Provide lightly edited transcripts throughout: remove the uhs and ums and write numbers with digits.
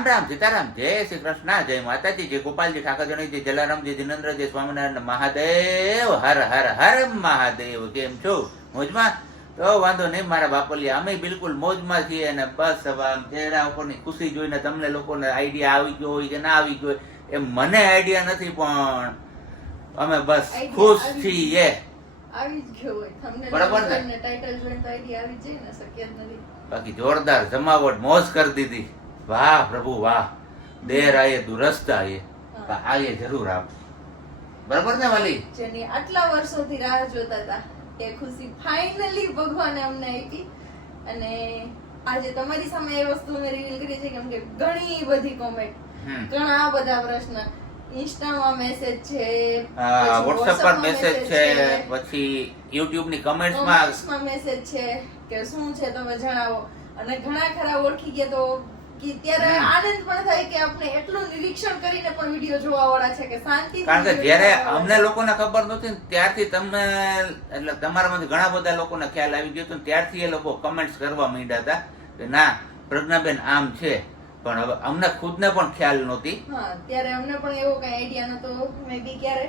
રામ રામ સીતારામ, જય શ્રી કૃષ્ણ, જય માતાજી, જય ગોપાલજી, ઠાકરજણી, જય જલારામજી, જિનેન્દ્ર, જય સ્વામિનારાયણ, મહાદેવ, હર હર હર મહાદેવ. કેમ છો? મોજમાં? તો વાંધો નહીં મારા બાપલિયા, અમે બિલકુલ મોજમાં છીએ. અને બસ હવે આમ ચહેરા ઉપરની ખુશી જોઈને તમને લોકોને આઈડિયા આવી ગયો હોય કે ના આવી ગયો હોય એ મને આઈડિયા નથી, પણ અમે બસ ખુશ છીએ. આવી જ ગયો હોય તમને બરાબર ને? ટાઇટલ જોઈને તો આઈડિયા આવી જાય ને, શક્ય જ નથી. બાકી જોરદાર જમાવટ મોજ કરી દીધી. વાહ પ્રભુ વાહ, દેર આયે દુરસ્ત આયે, આયે જરૂર આપ. બરાબર ને વાલી? જેની આટલા વર્ષોથી રાહ જોતા હતા એ ખુશી ફાઇનલી ભગવાને અમને આપી. અને આજે તમારી સામે એ વસ્તુ અમે રિવીલ કરી છે કેમ કે ઘણી બધી કોમેન્ટ, ઘણા બધા પ્રશ્ન, ઇન્સ્ટામાં મેસેજ છે, વોટ્સએપ પર મેસેજ છે, પછી યુટ્યુબ ની કમેન્ટ્સમાં મેસેજ છે કે શું છે તમે જણાવો. અને ઘણા ખરા ઓળખી ગયા તો કે ત્યારે આનંદ પણ થાય કે આપણે એટલું નિરીક્ષણ કરીને પણ વિડિયો જોવા વાળા છે કે શાંતિ. કારણ કે જ્યારે અમને લોકોને ખબર નહોતી ને ત્યારથી તમે એટલે તમારામાંથી ઘણા બધા લોકોને ખ્યાલ આવી ગયો હતો ને ત્યારથી એ લોકો કમેન્ટ્સ કરવા માંડ્યા હતા કે ના પ્રજ્ઞાબેન આમ છે, પણ હવે અમને ખુદને પણ ખ્યાલ નહોતી. હા, ત્યારે અમને પણ એવો કઈ આઈડિયા નતો. મે બી ક્યારે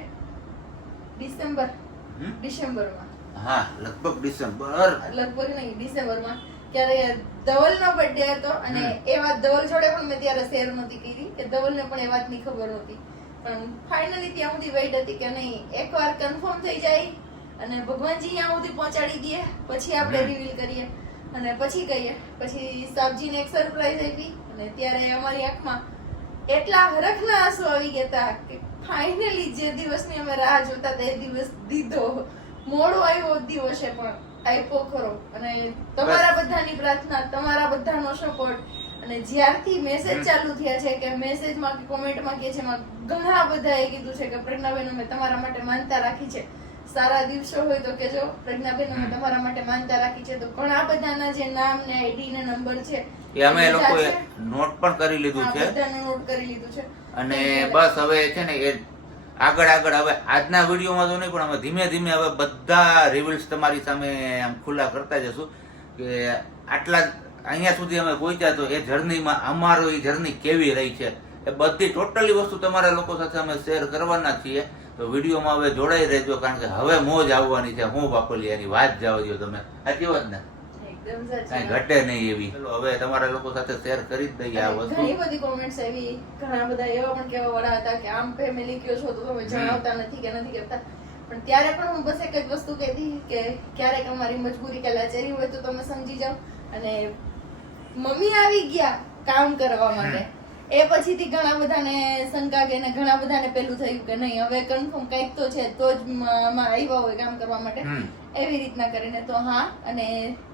ડિસેમ્બરમાં, હા લગભગ ડિસેમ્બર, લગભગ નહીં ડિસેમ્બરમાં ક્યારે ધવલનો બર્થડે હતો. અને એ વાત ધવલ જોડે પણ મેં ત્યારે શેર નહોતી કરી કે ધવલને પણ એ વાતની ખબર નહોતી. પણ ફાઇનલી ત્યાં સુધી વેઇટ હતી કે નહીં એકવાર કન્ફર્મ થઈ જાય અને ભગવાનજી ત્યાં સુધી પહોંચાડી દે પછી આપણે રિવીલ કરીએ અને પછી કહીએ. પછી સાબજીને એક સરપ્રાઈઝ આપી અને ત્યારે અમારી આંખમાં એટલા હરખના આંસુ આવી ગયા હતા કે ફાઇનલી જે દિવસની અમે રાહ જોતા હતા એ દિવસ દીધો. મોડો આવ્યો દિવસે પણ આપ્યો ખરો. અને તમારા બધાની પ્રાર્થના, તમારા બધાનો સપોર્ટ, અને જ્યારથી મેસેજ ચાલુ થયા છે કે મેસેજમાં કે કોમેન્ટમાં કે છે એમાં ઘણા બધાએ કીધું છે કે પ્રજ્ઞાબેન અમે તમારા માટે માનતા રાખી છે. સારા દિવસો હોય તો કેજો પ્રજ્ઞાબેન અમે તમારા માટે માનતા રાખી છે. તો ઘણા બધાના જે નામ ને આઈડી ને નંબર છે એ અમે લોકોએ નોટ પણ કરી લીધું છે. બધાને નોટ કરી લીધું છે. અને બસ હવે છે ને એ આગળ હવે આજના વિડીયોમાં તો નહીં પણ અમે ધીમે ધીમે હવે બધા રિવીલ્સ તમારી સામે આમ ખુલ્લા કરતા જશું કે આટલા અહીંયા સુધી અમે પહોંચ્યા તો એ જર્નીમાં અમારો એ જર્ની કેવી રહી છે એ બધી ટોટલી વસ્તુ તમારા લોકો સાથે અમે શેર કરવાના છીએ. તો વિડીયોમાં હવે જોડાઈ રહેજો કારણ કે હવે મોજ આવવાની છે. હું બાપલિયાની વાત જાવ દો તમે, સાચી વાત ને? કઈ ઘટે નહીં એવી. હવે તમારા લોકો સાથે શેર કરી જ દઈએ આ વસ્તુ. ઘણી બધી કોમેન્ટ્સ આવી, ઘણા બધા એવા પણ કહેવા વાળા હતા કે આમ ફેમિલી કયો છો તો તમે જણાવતા નથી કે નથી કરતા. પણ ત્યારે પણ હું બસ એક જ વસ્તુ કહેતી કે ક્યારેક અમારી મજબૂરી કે લાચારી હોય તો તમે સમજી જાઓ. અને મમ્મી આવી ગયા કામ કરવા માટે એ પછીથી ઘણા બધાને શંકા કે ઘણા બધાને પેલું થયું કે નહીં હવે કન્ફર્મ કંઈક તો છે તો જ આવ્યા હોય કામ કરવા માટે એવી રીતના કરીને. તો હા, અને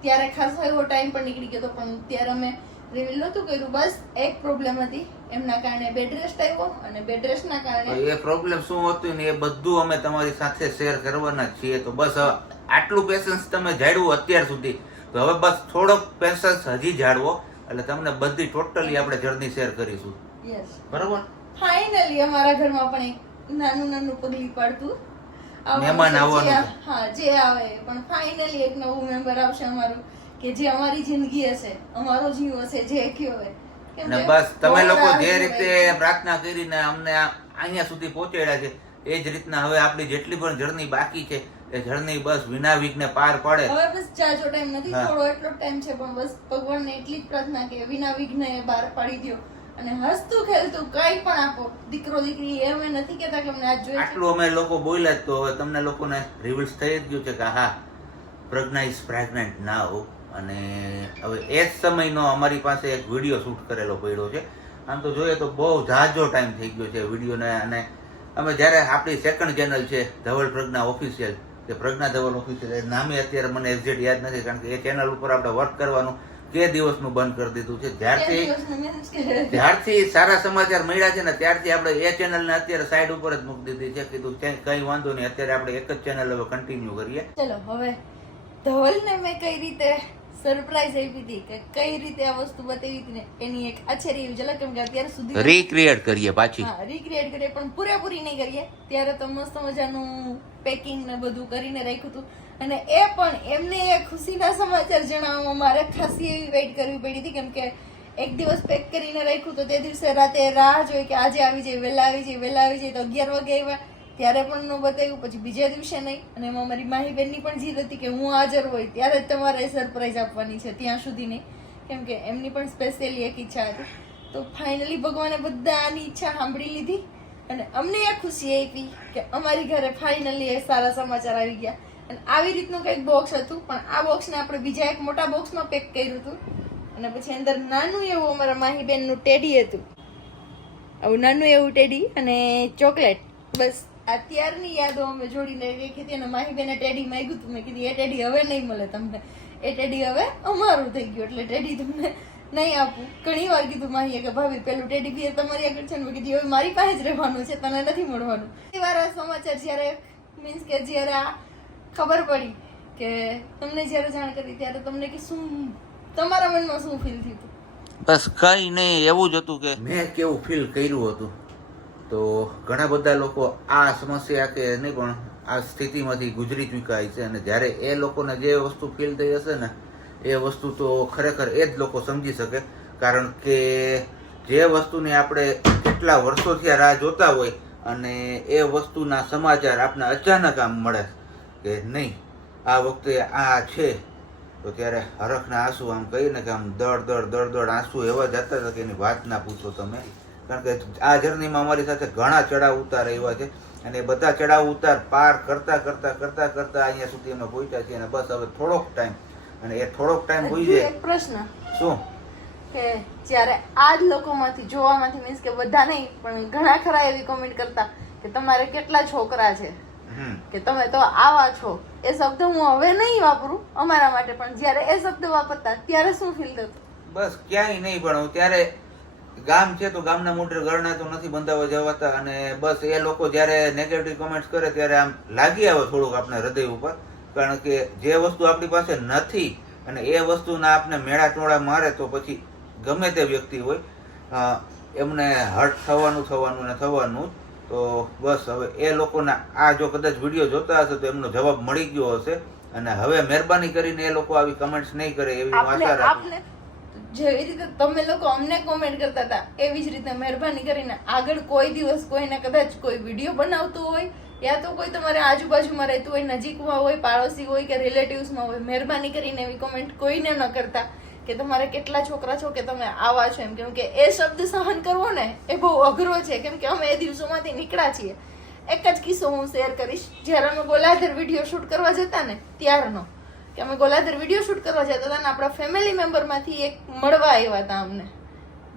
ત્યારે ખાસો એવો ટાઈમ પણ નીકળી ગયો હતો પણ ત્યારે અમે રિવીલ નહોતું કર્યું. બસ એક પ્રોબ્લેમ હતી, એમના કારણે બેડ રેસ્ટ આવ્યો અને બેડ રેસ્ટના કારણે એ પ્રોબ્લેમ શું હતું ને એ બધું અમે તમારી સાથે શેર કરવાના છીએ. તો બસ આટલું પેશન્સ તમે જાળવો અત્યાર સુધી, તો હવે બસ થોડોક પેશન્સ હજી જાળવો એટલે તમને બધી ટોટલી આપણે જર્ની શેર કરીશું. યસ, બરાબર. ફાઇનલી અમારા ઘરમાં પણ એક નાનું પગલી પાડતું મહેમાન આવવાનું છે. હા, જે આવે પણ ફાઇનલી એક નવું મેમ્બર આવશે અમારું કે જે અમારી જિંદગી હશે, અમારો જીવ હશે, જે કયો હોય. અને બસ તમે લોકો જે રીતે પ્રાર્થના કરીને અમને અહીંયા સુધી પહોંચાડ્યા છે એ જ રીતના હવે આપણી જેટલી પણ જર્ની બાકી છે એ જર્ની બસ વિના વિઘ્ને પાર પડે. હવે બસ જાજો ટાઈમ નથી, થોડો એટલો ટાઈમ છે પણ બસ ભગવાનને એટલી જ પ્રાર્થના કે વિના વિઘ્ને બહાર પાડી દો અને હસતું ખેલતું કઈ પણ આપો. દીકરો દીકરી એમ નથી કેતા કે અમને આજ જોઈએ. આટલું અમે લોકો બોલ્યા તો હવે તમને લોકોને રિવીલ્સ થઈ જ ગયું છે કે હા પ્રજ્ઞા ઇઝ પ્રેગ્નન્ટ નાઉ. અને હવે એ જ સમયનો અમારી પાસે એક વિડીયો શૂટ કરેલો પડ્યો છે. આમ તો જોઈએ તો બહુ ઝાઝો ટાઈમ થઈ ગયો છે વિડીયોને. અને અમે જ્યારે આપણી સેકન્ડ ચેનલ છે ધવલ પ્રજ્ઞા ઓફિશિયલ, કે પ્રજ્ઞા ધવલ ઓફિશિયલ, એ નામે અત્યારે મને એક્ઝેક્ટ યાદ નથી કારણ કે એ ચેનલ ઉપર આપણે વર્ક કરવાનું કે દિવસનું બંધ કરી દીધું છે. જ્યારથી સારા સમાચાર મળ્યા છે ને ત્યારથી આપણે એ ચેનલને અત્યારે સાઈડ ઉપર જ મૂકી દીધી છે. કીધું કઈ વાંધો નહીં, અત્યારે આપણે એક જ ચેનલ હવે કન્ટિન્યુ કરીએ. ચલો હવે ધવલને મેં કઈ રીતે સરપ્રાઈઝ આપી હતી કે કઈ રીતે આ વસ્તુ બતાવી હતી ને એની એક આશ્ચર્ય એવી ઝલક, કેમ કે અત્યાર સુધી રીક્રિએટ કરીએ પાછી. હા, રીક્રિએટ કરીએ પણ પૂરેપૂરી નહીં કરીએ. ત્યારે તો મસ્ત મજાનું પેકિંગ ને બધું કરીને રાખ્યું હતું અને એ પણ એમને એ ખુશીના સમાચાર જણાવવામાં મારે ખાસી એવી વેઇટ કરવી પડી હતી કેમ કે એક દિવસ પેક કરીને રાખ્યું તો તે દિવસે રાતે રાહ જોઈ કે આજે આવી જાય, વહેલા આવી જાય, વહેલા આવી જાય, તો 11 વાગે આવ્યા ત્યારે પણ ન બતાવ્યું, પછી બીજા દિવસે નહીં. અને એમાં મારી માહીબેનની પણ જીદ હતી કે હું હાજર હોય ત્યારે જ તમારે સરપ્રાઈઝ આપવાની છે, ત્યાં સુધી નહીં, કેમ કે એમની પણ સ્પેશિયલી એક ઈચ્છા હતી. તો ફાઇનલી ભગવાને બધાની ઈચ્છા સાંભળી લીધી અને અમને એ ખુશી આપી કે અમારી ઘરે ફાઇનલી એ સારા સમાચાર આવી ગયા. અને આવી રીતનું કંઈક બોક્સ હતું, પણ આ બોક્સને આપણે બીજા એક મોટા બોક્સમાં પેક કર્યું હતું. અને પછી અંદર નાનું એવું અમારા માહીબેનનું ટેડી હતું, આવું નાનું એવું ટેડી અને ચોકલેટ. બસ અત્યારની યાદો અમે જોડીને રાખી હતી. અને માહીબેને ટેડી માંગ્યું હતું, મેં કીધું એ ટેડી હવે નહીં મળે તમને, એ ટેડી હવે અમારું થઈ ગયું, એટલે ટેડી તમને નહીં આપું. ઘણી વાર કીધું માહીએ કે ભાભી પેલું ટેડી બિયર તમારી આગળ છે ને, મેં કીધું હવે મારી પાસે જ રહેવાનું છે, તને નથી મળવાનું. એ વાર આ સમાચાર જ્યારે મીન્સ કે જ્યારે આ ખબર પડી કે તમને જ્યારે જાણ કરી ત્યારે તમને કે શું તમારા મનમાં શું ફીલ થયું હતું? બસ કઈ નહીં, એવું જ હતું કે મેં કેવું ફીલ કર્યું હતું. તો ઘણા બધા લોકો આ સમસ્યા કે નહીં પણ આ સ્થિતિમાંથી ગુજરી ચૂક્યા છે, અને જ્યારે એ લોકોને જે વસ્તુ ફીલ થઈ હશે ને એ વસ્તુ તો ખરેખર એ જ લોકો સમજી શકે. કારણ કે જે વસ્તુની આપણે કેટલા વર્ષોથી આ રાહ જોતા હોય અને એ વસ્તુના સમાચાર આપણે અચાનક આમ મળે કે નહીં આ વખતે આ છે, તો ત્યારે હરખના આંસુ આમ કહીને કે આમ દડ આંસુ એવા જતા હતા કે એની વાત ના પૂછો તમે. કારણ કે આ જર્નીમાં અમારી સાથે ઘણા ચડાવ ઉતાર એવા છે, અને એ બધા ચડાવ ઉતાર પાર કરતા અહીંયા સુધી અમે પહોંચ્યા છીએ. અને બસ હવે થોડોક ટાઈમ, અને એ થોડોક ટાઈમ હોઈ જાય. એક પ્રશ્ન શું કે જ્યારે આ જ લોકોમાંથી જોવામાંથી મીન્સ કે બધા નહીં પણ ઘણા ખરા એવી કોમેન્ટ કરતા કે તમારે કેટલા છોકરા છે, કે તમે તો આવા છો. એ શબ્દ હું હવે નહીં વાપરું અમારા માટે, પણ જ્યારે એ શબ્દ વાપરતા ત્યારે શું ફીલ થતું? બસ ક્યાંય નહીં, પણ ત્યારે ગામ છે તો ગામના મોઢે ગળના તો નથી બંધાવા જવાતા. અને બસ એ લોકો જ્યારે નેગેટિવ કમેન્ટ્સ કરે ત્યારે આમ લાગી આવે થોડુંક આપણે હૃદય ઉપર. કારણ કે જે વસ્તુ આપણી પાસે નથી અને એ વસ્તુના આપણે મેળા ટોળા મારે તો પછી ગમે તે વ્યક્તિ હોય એમને હર્ટ થવાનું. તો બસ હવે એ લોકોના આ જો કદાચ વિડીયો જોતા હશે તો એમનો જવાબ મળી ગયો હશે. અને હવે મહેરબાની કરીને એ લોકો આવી કમેન્ટ્સ નહીં કરે એવી હું આશા રાખું. જેવી રીતે તમે લોકો અમને કોમેન્ટ કરતા હતા એવી જ રીતે મહેરબાની કરીને આગળ કોઈ દિવસ કોઈને કદાચ કોઈ વિડીયો બનાવતું હોય યા તો કોઈ તમારે આજુબાજુમાં રહેતું હોય, નજીકમાં હોય, પાડોશી હોય કે રિલેટિવ્સમાં હોય, મહેરબાની કરીને એવી કોમેન્ટ કોઈને ન કરતા કે તમારે કેટલા છોકરા છો કે તમે આવા છો એમ. કેમ કે એ શબ્દ સહન કરવો ને એ બહુ અઘરો છે, કેમ કે અમે એ દિવસોમાંથી નીકળ્યા છીએ. એક જ કિસ્સો હું શેર કરીશ. જ્યારે અમે ગોલાધર વિડીયો શૂટ કરવા જતા ને ત્યારનો, કે અમે ગોલાધર વિડીયો શૂટ કરવા જતા હતા ને આપણા ફેમિલી મેમ્બરમાંથી એક મળવા આવ્યા હતા અમને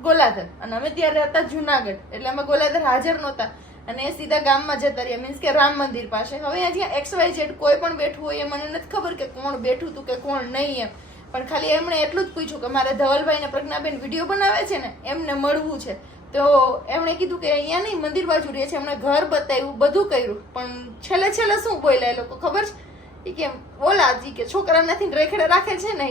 ગોલાધર, અને અમે ત્યારે હતા જુનાગઢ, એટલે અમે ગોલાધર હાજર નહોતા અને એ સીધા ગામમાં જતા રહ્યા, મીન્સ કે રામ મંદિર પાસે. હવે અહીંયા XYZ કોઈ પણ બેઠું હોય એ મને નથી ખબર કે કોણ બેઠું હતું કે કોણ નહીં એમ, પણ ખાલી એમણે એટલું જ પૂછ્યું કે મારે ધવલભાઈ ને પ્રજ્ઞાબેન વિડીયો બનાવે છે ને એમને મળવું છે. તો એમણે કીધું કે અહીંયા નહીં મંદિર બાજુ રહે છે, એમણે ઘર બતાવ્યું, બધું કર્યું, પણ છેલ્લે શું બોલ્યા એ લોકો ખબર છે કે ઓલાજી કે છોકરા નથી રેખડે રાખે છે ને.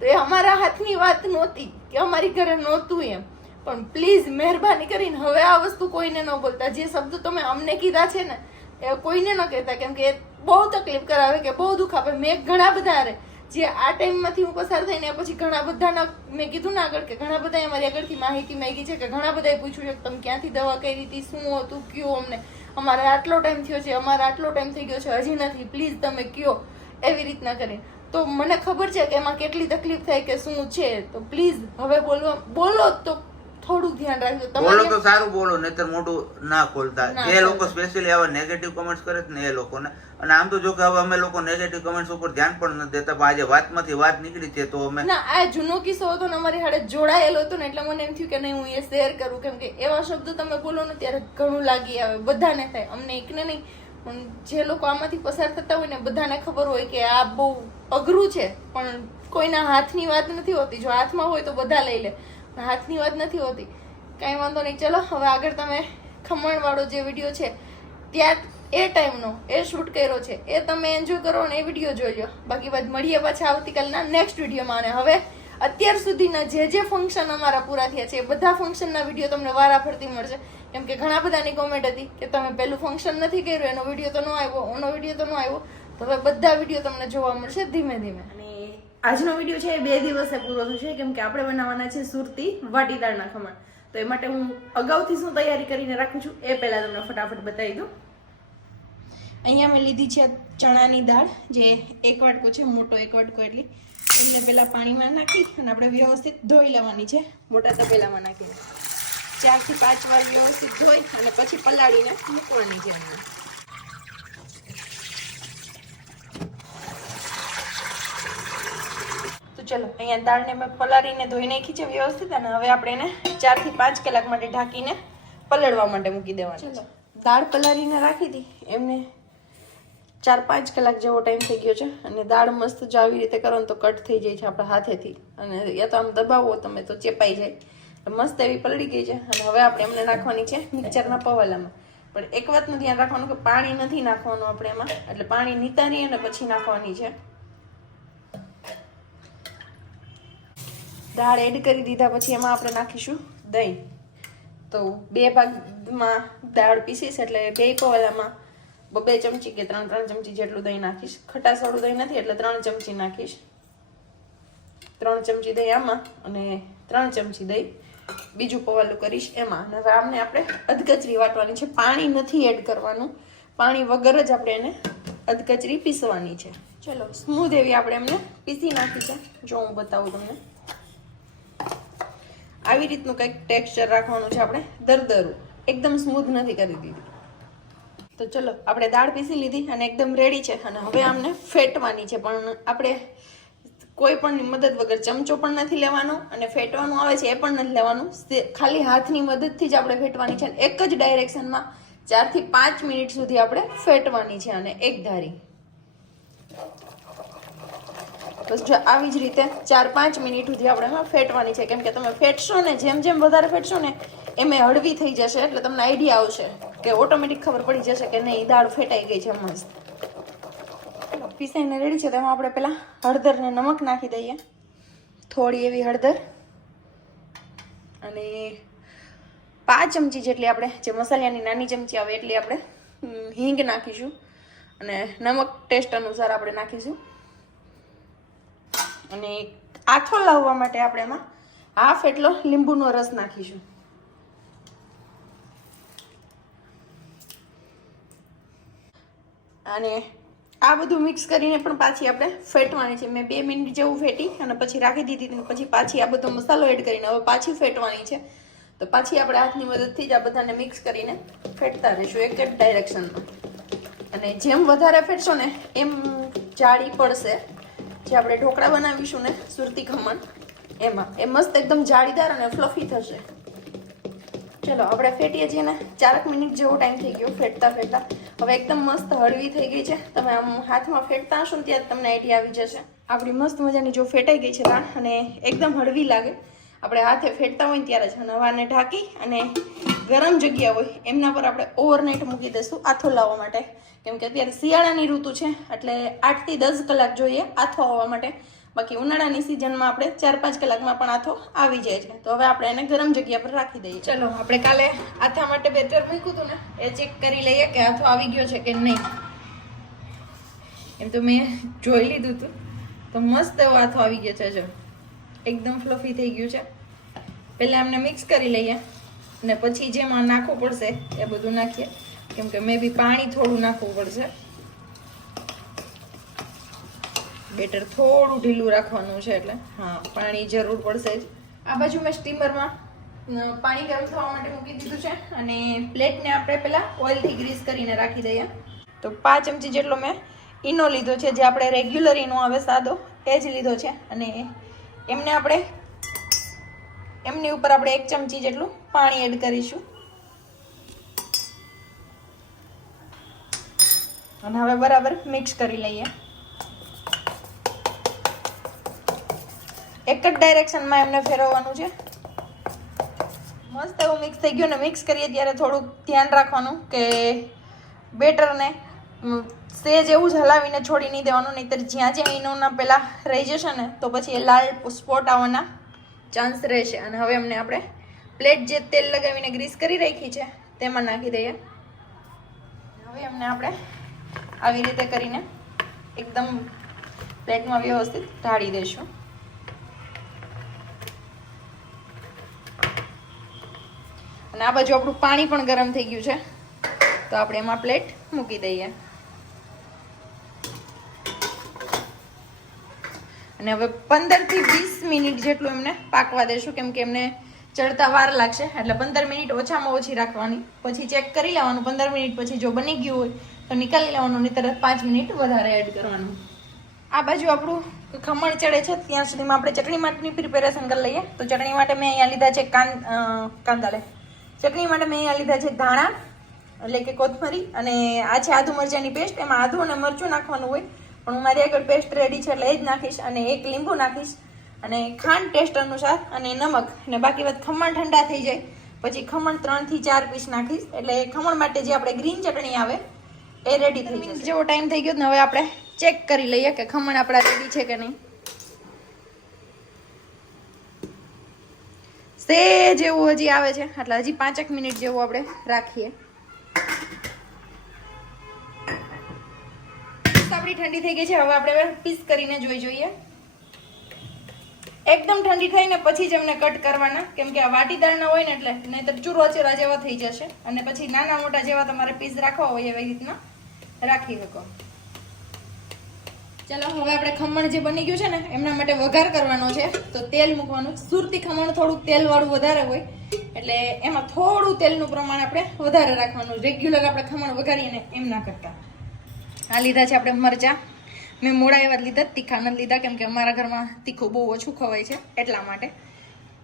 તો એ અમારા હાથની વાત નહોતી કે અમારી ઘરે નહોતું એમ. પણ પ્લીઝ મહેરબાની કરીને હવે આ વસ્તુ કોઈને ન બોલતા. જે શબ્દો તમે અમને કીધા છે ને એ કોઈને ન કહેતા, કેમ કે બહુ તકલીફ કરાવે કે બહુ દુઃખ આપે. મેં ઘણા બધા જે આ ટાઈમમાંથી હું પસાર થઈને પછી ઘણા બધાના મેં કીધું ને આગળ કે ઘણા બધા અમારી આગળથી માહિતી માંગી છે, કે ઘણા બધાએ પૂછ્યું છે કે તમે ક્યાંથી દવા કરી હતી, શું હતું, કયો અમને, અમારે આટલો ટાઈમ થયો છે, અમારે આટલો ટાઈમ થઈ ગયો છે, હજી નથી, પ્લીઝ તમે કયો, એવી રીતના કરીને. તો મને ખબર છે કે એમાં કેટલી તકલીફ થાય કે શું છે. તો પ્લીઝ હવે બોલો તો થોડું ધ્યાન રાખજો. બોલો તો સારું બોલો, નહીતર મોટું ના ખોલતા. જે લોકો સ્પેશિયલી આવા નેગેટિવ કમેન્ટ્સ કરે છે ને એ લોકોને, અને આમ તો જો કે હવે અમે લોકો નેગેટિવ કમેન્ટ્સ ઉપર ધ્યાન પણ નથી દેતા, પણ આજે વાતમાંથી વાત નીકળી છે તો અમે ના, આ જૂનો કિસ્સો હતો ને અમારી હાડે જોડાયેલો હતો ને એટલે મને એમ થયું કે નહીં હું એ શેર કરું, કેમ કે એવા શબ્દો તમે બોલો ને ત્યારે ઘણું લાગી આવે, બધાને થાય, અમને એકને નહીં પણ જે લોકો આમાંથી પસાર થતા હોય ને બધાને ખબર હોય કે આ બહુ અઘરું છે. પણ કોઈના હાથની વાત નથી હોતી. જો હાથમાં હોય તો બધા લઈ લે, હાથની વાત નથી હોતી. કાંઈ વાંધો નહીં, ચલો હવે આગળ તમે ખમણ વાળો જે વિડીયો છે ત્યાં એ ટાઈમનો એ શૂટ કર્યો છે એ તમે એન્જોય કરો અને એ વિડીયો જોઈ લો. બાકી બાદ મળીએ પાછા આવતીકાલના નેક્સ્ટ વિડીયોમાં. અને હવે અત્યાર સુધીના જે ફંક્શન અમારા પૂરા થયા છે એ બધા ફંક્શનના વિડીયો તમને વારાફરતી મળશે, કેમ કે ઘણા બધાની કોમેન્ટ હતી કે તમે પેલું ફંક્શન નથી કર્યું, એનો વિડીયો તો ન આવ્યો, તો હવે બધા વિડીયો તમને જોવા મળશે ધીમે ધીમે. અને આજનો વિડીયો છે એ 2 દિવસે પૂરો થશે, કેમ કે આપણે બનાવવાના છે સુરતી વાટી દાળના ખમણ. તો એ માટે હું અગાઉથી શું તૈયારી કરીને રાખું છું એ પહેલાં તમને ફટાફટ બતાવી દઉં. અહીંયા મેં લીધી છે ચણાની દાળ, જે 1 વાટકો છે, મોટો 1 વાટકો એટલી. એમને પહેલાં પાણીમાં નાખી અને આપણે વ્યવસ્થિત ધોઈ લેવાની છે, મોટા તપેલામાં નાખીને 4 થી 5 વાર વ્યવસ્થિત ધોઈ અને પછી પલાળીને મૂકવાની છે એમને. તો ચલો, અહીંયા દાળને મેં પલાળીને ધોઈ નાખી છે વ્યવસ્થિત, અને હવે આપણે એને 4 થી 5 કલાક માટે ઢાંકીને પલળવા માટે મૂકી દેવાની. ચલો, દાળ પલાળીને રાખી હતી એમને 4-5 કલાક જેવો ટાઈમ થઈ ગયો છે, અને દાળ મસ્ત જો આવી રીતે કરો ને તો કટ થઈ જાય છે આપણા હાથેથી, અને યા તો આમ દબાવો તમે તો ચેપાઈ જાય. મસ્ત એવી પલળી ગઈ છે, અને હવે આપણે એમને નાખવાની છે મિક્સરના પવાલામાં. પણ એક વાતનું ધ્યાન રાખવાનું કે પાણી નથી નાખવાનું આપણે એમાં, એટલે પાણી નિતારી અને પછી નાખવાની છે. દાળ એડ કરી દીધા પછી એમાં આપણે નાખીશું દહીં. તો 2 ભાગમાં દાળ પીસીશ, એટલે 2 પવાલામાં 2 ચમચી કે 3 ચમચી જેટલું દહીં નાખીશ. ખટાસવાળું દહીં નથી એટલે 3 ચમચી નાખીશ. 3 ચમચી દહીં આમાં અને 3 ચમચી દહીં બીજું પવાલું કરીશ એમાં. અને હવે આમને આપણે અધકચરી વાટવાની છે, પાણી નથી એડ કરવાનું, પાણી વગર જ આપણે એને અધકચરી પીસવાની છે. ચલો, સ્મૂધ એવી આપણે એમને પીસી નાખી છે. જો હું બતાવું તમને, આવી રીતનું કંઈક ટેક્સચર રાખવાનું છે આપણે, દરદરું, એકદમ સ્મૂધ નથી કરી દીધી. તો ચલો, આપણે દાળ પીસી લીધી અને એકદમ રેડી છે, અને હવે આમને ફેટવાની છે. પણ આપણે કોઈ પણ મદદ વગર, ચમચો પણ નથી લેવાનો અને ફેટવાનું આવે છે એ પણ નથી લેવાનું, ખાલી હાથની મદદથી જ આપણે ફેટવાની છે. એક જ ડાયરેક્શનમાં 4 થી 5 મિનિટ સુધી આપણે ફેટવાની છે, અને એક ધારી. બસ જો આવી જ રીતે 4-5 મિનિટ સુધી આપણે એમાં ફેટવાની છે, કેમ કે તમે ફેટશો ને, જેમ જેમ વધારે ફેટશો ને એમ હળવી થઈ જશે, એટલે તમને આઈડિયા આવશે કે ઓટોમેટિક ખબર પડી જશે કે નહીં, દાળ ફેટાઈ ગઈ છે મસ્ત. પીસાઈને રેડી છે, તો એમાં આપણે પહેલાં હળદર ને નમક નાખી દઈએ, થોડી એવી હળદર, અને 5 ચમચી જેટલી આપણે જે મસાલાની નાની ચમચી આવે એટલી આપણે હિંગ નાખીશું, અને નમક ટેસ્ટ અનુસાર આપણે નાખીશું. અને આથો લાવવા માટે આપણે એમાં 1/2 એટલો લીંબુનો રસ નાખીશું. અને આ બધું મિક્સ કરીને પણ પાછી આપણે ફેટવાની છે. મેં 2 મિનિટ જેવું ફેટી અને પછી રાખી દીધી, પછી પાછી આ બધો મસાલો એડ કરીને હવે પાછી ફેટવાની છે. તો પાછી આપણે હાથની મદદથી જ આ બધાને મિક્સ કરીને ફેટતા રહીશું એક જ ડાયરેક્શનમાં. અને જેમ વધારે ફેટશો ને એમ જાડી પડશે. જે આપણે ઢોકળા બનાવીશું ને સુરતી ખમણ, એમાં એ મસ્ત એકદમ જાળીદાર અને ફ્લફી થશે. ચલો, આપણે ફેટીએ છીએ ને 4 મિનિટ જેવો ટાઈમ થઈ ગયો ફેટતા ફેટતા. હવે એકદમ મસ્ત હળવી થઈ ગઈ છે. તમે આમ હાથમાં ફેટતા હશો ને ત્યારે તમને આઈડિયા આવી જશે. આપણી મસ્ત મજાની જો ફેટાઈ ગઈ છે દાળ, અને એકદમ હળવી લાગે આપણે હાથે ફેટતા હોય ને ત્યારે જ. અને હવાને ઢાંકી અને ગરમ જગ્યા હોય એમના પર આપણે ઓવરનાઇટ મૂકી દઈશું આથો લાવવા માટે, કેમ કે અત્યારે શિયાળાની ઋતુ છે એટલે 8 થી 10 કલાક જોઈએ આથો આવવા માટે. બાકી ઉનાળાની સિઝનમાં આપણે 4-5 કલાકમાં પણ આથો આવી જાય છે. તો હવે આપણે એને ગરમ જગ્યા પર રાખી દઈએ. ચલો, આપણે કાલે આથા માટે બેટર મૂક્યું હતું ને એ ચેક કરી લઈએ કે આથો આવી ગયો છે કે નહીં. એમ તો મેં જોઈ લીધું હતું, તો મસ્ત એવો આથો આવી ગયો છે. જો એકદમ ફ્લફી થઈ ગયું છે. પહેલાં એમને મિક્સ કરી લઈએ અને પછી જેમાં નાખવું પડશે એ બધું નાખીએ, કેમ કે મેં બી પાણી થોડું નાખવું પડશે. બેટર થોડું ઢીલું રાખવાનું છે, એટલે હા, પાણી જરૂર પડશે જ. આ બાજુ મેં સ્ટીમરમાં પાણી ગરમ થવા માટે મૂકી દીધું છે, અને પ્લેટને આપણે પહેલાં ઓઇલથી ગ્રીસ કરીને રાખી દઈએ. તો 5 ચમચી જેટલો મેં ઈનો લીધો છે, જે આપણે રેગ્યુલર ઈનો આવે સાદો એ જ લીધો છે. અને એમની ઉપર આપણે 1 ચમચી જેટલું પાણી એડ કરીશું. અને હવે બરાબર મિક્સ કરી લઈએ. એક જ ડાયરેક્શનમાં એમને ફેરવવાનું છે. મસ્ત એવું મિક્સ થઈ ગયું. ને મિક્સ કરીએ ત્યારે થોડુંક ધ્યાન રાખવાનું કે બેટરને સેજ એવું જ હલાવીને છોડી નહીં દેવાનું, નહીંતર જ્યાં જ્યાં ઈનોના પહેલાં રહી જશે ને તો પછી એ લાલ સ્પોટ આવવાના ચાન્સ રહેશે. અને હવે એમને આપણે પ્લેટ જે તેલ લગાવીને ગ્રીસ કરી રાખી છે તેમાં નાખી દઈએ. હવે એમને આપણે આવી રીતે કરીને એકદમ પ્લેટમાં વ્યવસ્થિત ઢાળી દઈશું. અને આ બાજુ આપણું પાણી પણ ગરમ થઈ ગયું છે, તો આપણે એમાં પ્લેટ મૂકી દઈએ. અને હવે 15 થી 20 મિનિટ જેટલું એમને પાકવા દેશું, કેમ કે એમને ચડતા વાર લાગશે. એટલે 15 મિનિટ ઓછામાં ઓછી રાખવાની. પછી ચેક કરી લેવાનું. 15 મિનિટ પછી જો બની ગયું હોય તો નિકાલી લેવાનું, નહીં તરત 5 મિનિટ વધારે એડ કરવાનું. આ બાજુ આપણું ખમણ ચડે છે ત્યાં સુધીમાં આપણે ચટણી માટેની પ્રિપેરેશન કરી લઈએ. તો ચટણી માટે મેં અહીંયા લીધા છે ચટણી માટે મેં અહીંયા લીધા છે ધાણા, એટલે કે કોથમરી, અને આ છે આદુ મરચાંની પેસ્ટ. એમાં આદુ અને મરચું નાખવાનું હોય, પણ હું મારી આગળ પેસ્ટ રેડી છે એટલે એ જ નાખીશ. અને 1 લીંબુ નાખીશ, અને ખાંડ ટેસ્ટ અનુસાર, અને નમક. અને બાકી વાત ખમણ ઠંડા થઈ જાય પછી ખમણ 3 થી 4 પીસ નાખીશ. એટલે ખમણ માટે જે આપણે ગ્રીન ચટણી આવે એ રેડી થઈ જશે. જેવો ટાઈમ થઈ ગયો ને હવે આપણે ચેક કરી લઈએ કે ખમણ આપણા રેડી છે કે નહીં. સેજ જેવું હજી આવે છે, એટલે હજી 5 મિનિટ જેવું આપણે રાખીએ. આપણી ઠંડી થઈ ગઈ છે, હવે આપણે પીસ કરીને જોઈએ. એકદમ ઠંડી થઈને પછી જ એમને કટ કરવાના, કેમ કે આ વાટીદારના હોય ને એટલે નહીંતર ચૂરવા જેવા થઈ જશે. અને પછી નાના મોટા જેવા તમારે પીસ રાખવા હોય એવી રીતના રાખી શકો. ચાલો હવે આપણે ખમણ જે બની ગયું છે ને એમના માટે વઘાર કરવાનો છે. તો તેલ મૂકવાનું. સુરતી ખમણ થોડુંક તેલ વાળું વધારે હોય, એટલે એમાં થોડું તેલનું પ્રમાણ આપણે વધારે રાખવાનું. રેગ્યુલર આપણે ખમણ વઘારીએ ને એમ ના કરતા. આ લીધા છે આપણે મરચા. મેં મોડા એવા લીધા, તીખા નથી લીધા, કેમ કે અમારા ઘરમાં તીખું બહુ ઓછું ખવાય છે એટલા માટે.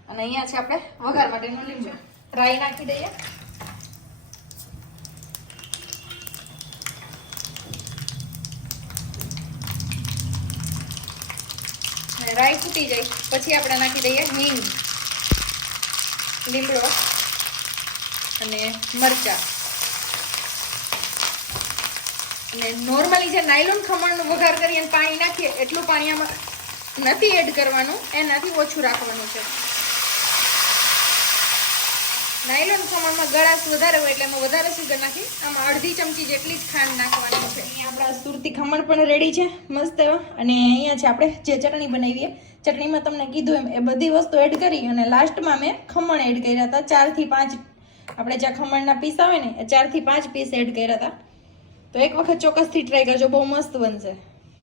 અને અહીંયા છે આપણે વઘાર માટેનું લીંબુ. રાઈ નાખી દઈએ. રાઈ ફૂટી જાય પછી આપણે નાખી દઈએ હિંગ, લીમડો અને મરચા. અને નોર્મલી જે નાયલોન ખમણનું વઘાર કરીએ અને પાણી નાખીએ એટલું પાણી આમાં નથી એડ કરવાનું, એનાથી ઓછું રાખવાનું છે. નાયલોન ખમણમાં ગળાશ વધારે હોય એટલે એમાં વધારે સુગર નાખી આમાં અડધી ચમચી જેટલી જ ખાંડ નાખવાની છે. અહીંયા આપણા સુરતી ખમણ પણ રેડી છે મસ્ત એવા. અને અહીંયા છે આપણે જે ચટણી બનાવીએ, ચટણીમાં તમને કીધું એમ એ બધી વસ્તુ એડ કરી અને લાસ્ટમાં મેં ખમણ એડ કર્યા હતા. 4 થી 5 આપણે જ્યાં ખમણના પીસ આવે ને એ 4 થી 5 પીસ એડ કર્યા હતા. તો એક વખત ચોક્કસથી ટ્રાય કરજો, બહુ મસ્ત બનશે.